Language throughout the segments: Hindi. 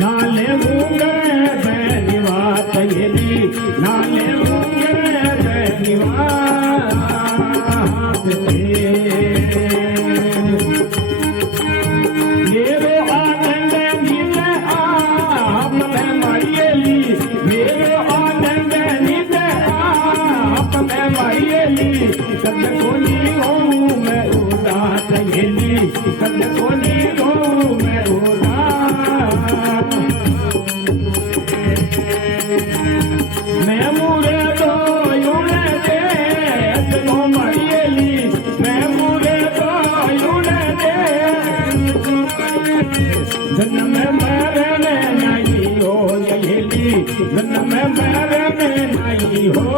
नाले मुंगे बैनी बात येली नाले मुंगे बैनी बात मेरो आनंद नीते आप में मारियली मेरो आनंद नीते आप में मारियली कद कोनी हो मैं उदास येली कद कोनी हो मैं उदास मैं मुरे तो यूने दे तो मारियली मैं मुरे तो यूने दे जन्म में मरने नहीं हो येली जन्म में मरने नहीं हो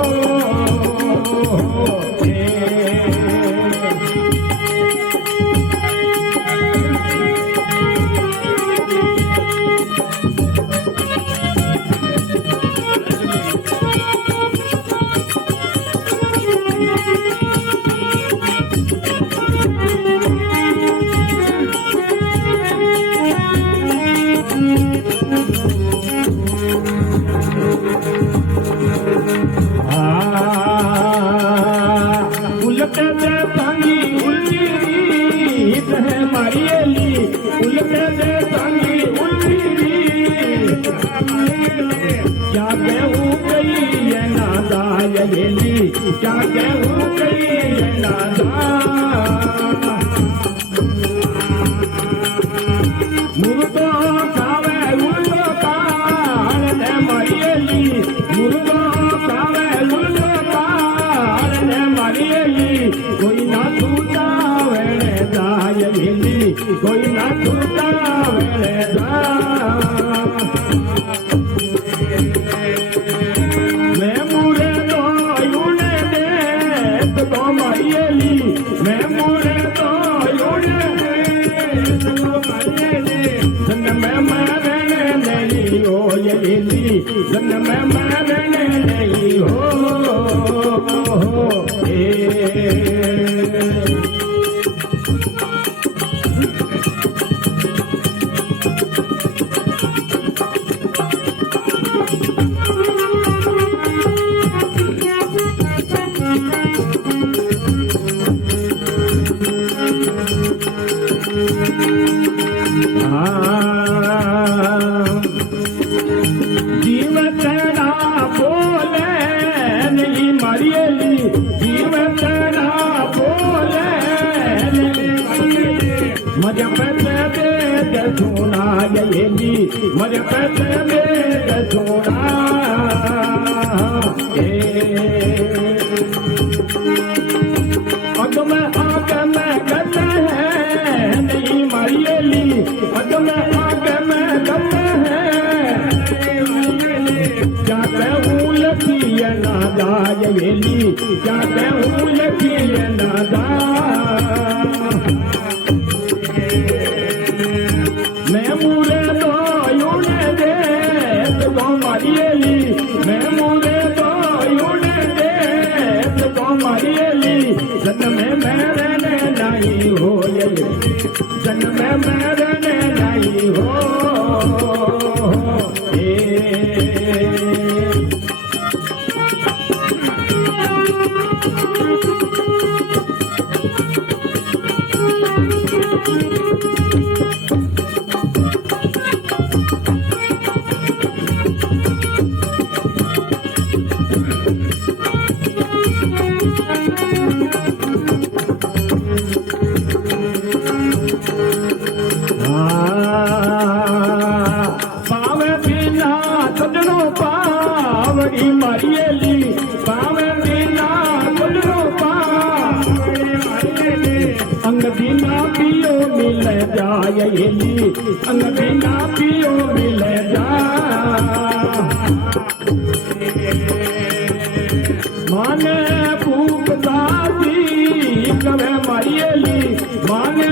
उलटे दे सांगी उल्टी रीत है मारियली उलटे दे सांगी उल्टी रीत क्या कहूँ कही ये नादा येली क्या कहूँ कही ये नादा मुर्दो खावे उल्टो काल ने मारियली मुर्दो खावे उल्टो काल ने मारियली कोई ना छूटा वेले जाय येली कोई ना छूटा वेले मैं मुरे तो यूने दे तो मारियली मैं मुरे तो यूने दे तो मारियली जन में मरने नहीं हो येली जन में मरने नहीं हो जीवतना बोले नहीं मारियली जीवतना बोले मजा पैसे दे सोना येली मजा पैसे दे सोना अग में आग में गले हैं नहीं मारियली अग में आग में गले हैं क्या कहूँ लखिए नादा येली क्या कहूँ लखिए नादा मैं मुरे तो यूने दे तो मारियली मैं मुरे तो यूने दे तो मारियली जन में मरने नहीं हो येली जन में मरने नहीं हो पावे बिना तुझनो पावड़ी मारियली पावे बिना तुझनो पावड़ी मारियली अंग बिना पियो मिल जायली अंग बिना पियो मिल जा माने भूख दादी कवे मारियली माने